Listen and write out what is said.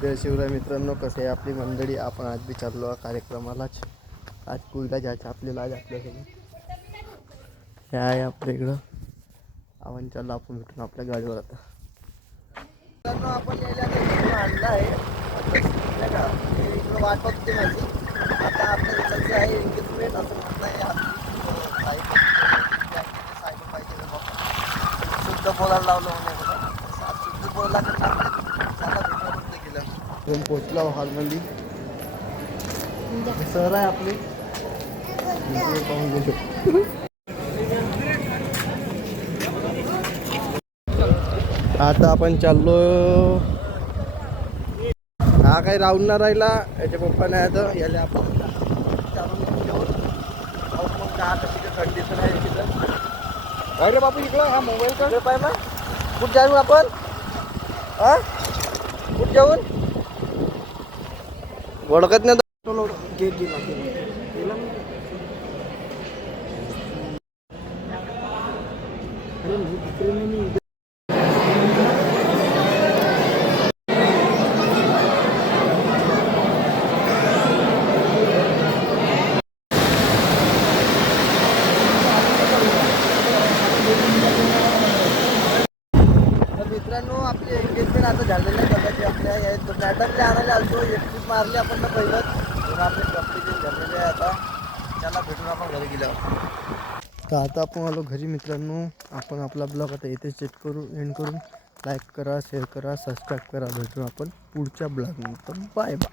जय शिवराय मित्रांनो, कसे आहे आपली मंडळी. आपण आज बी चाललो कार्यक्रमालाच. आज कुईला जायचं आपल्याला. आज आपल्यासोबत हे आहे आपल्या इकडं. आपण चाललो, आपण भेटून आपल्या गाडीवर. आता मित्रांनो आपण यायला आणला आहे का इकडं वाट बघते माझी. आता आपल्या इकडचं आहे एंगेजमेंट असं म्हणणं आहे. सायबर पाहिजे शुद्ध बोलायला लावलं म्हणे. शुद्ध बोलायला आपण पोचलो हॉलमध्ये. सर आहे आपले, पाहून घेऊ शकतो. आता आपण चाललो. हा काही राहून ना राहिला, याच्या पप्पा नाही आता. याला आपण चालून घेऊन मग का कशी कंडिशन आहे तिथं. काय रे बापू इकडं, हा मोबाईल कडे पाय मग. कुठं जाऊन आपण, हा कुठं जाऊन ओळखत नाही. मित्रांनो आपली एंगेजमेंट आता झालेलं आहे. कदाचित आपल्या मॅडमला आणायला आलो. एकटीच मारली आपण ना पहिलं. आपले कपडे झालेले आहे. आता त्याला भेटून आपण घरी गेल्यावर. तर आता आपण आलो घरी मित्रांनो. आपण आपला ब्लॉग आता इथे सेट करू, एंड करून. लाईक करा, शेअर करा, सबस्क्राईब करा. भेटू आपण पुढच्या ब्लॉगनंतर. Bye bye.